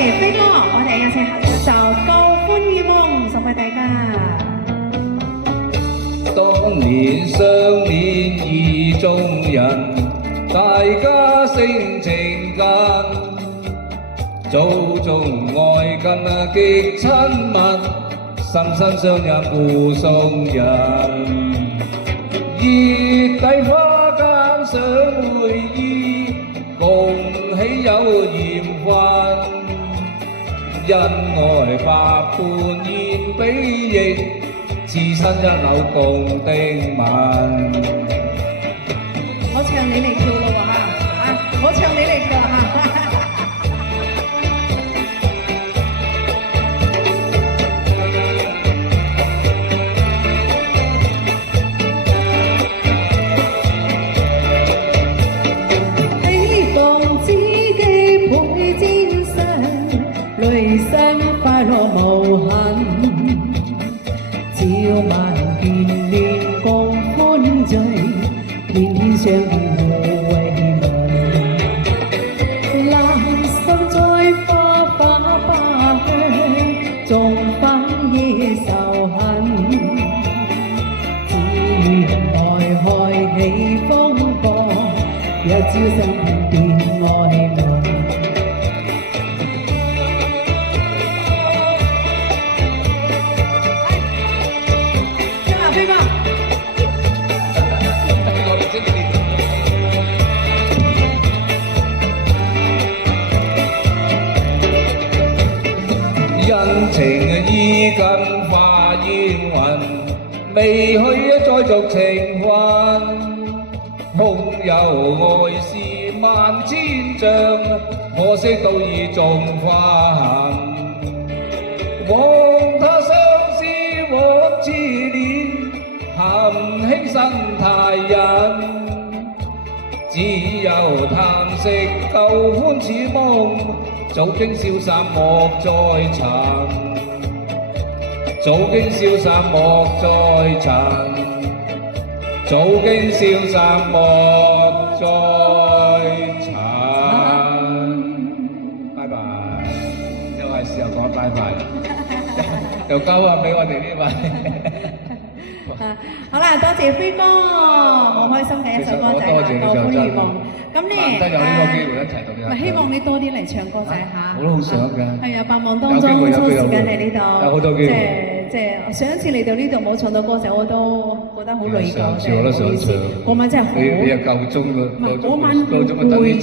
謝飛哥，我哋有請下一首《舊歡與夢》送俾大家。當年相戀意中人，大家性情近，祖宗愛近極親密，心心相印互送人。月底花間想會意，共喜有緣分。恩愛百般言比翼，此身一縷共定吻。我唱你嚟跳咯喎，我唱你嚟跳嚇。餘生快樂無痕，照萬眷戀共歡聚，天天相見互慰問。蘭心栽花花花香，縱分野仇恨。只願愛開起風波，一朝相見變愛夢。恩情衣錦化煙雲，未去再續情分。空有愛是萬千丈，可惜都已種花痕。望他相思枉痴戀，含輕生太忍。只有嘆息舊歡似夢，早經消散莫再尋，早經消散莫再尋，早經消散莫再尋。拜拜，又係時候講拜拜，又交翻俾我哋呢位。好啦，多謝飛哥，好開心嘅一首歌仔《舊歡與夢》。咁咧，難得有呢個機會一齊同你。希望你多啲嚟唱歌仔嚇。我都好想㗎。係啊，百忙當中抽時間嚟呢度，有好多機會。即係上一次嚟到呢度冇唱到歌仔，我都覺得好累㗎。上次我都想唱。嗰晚真係好。你又夠鐘啦。嗰晚攰。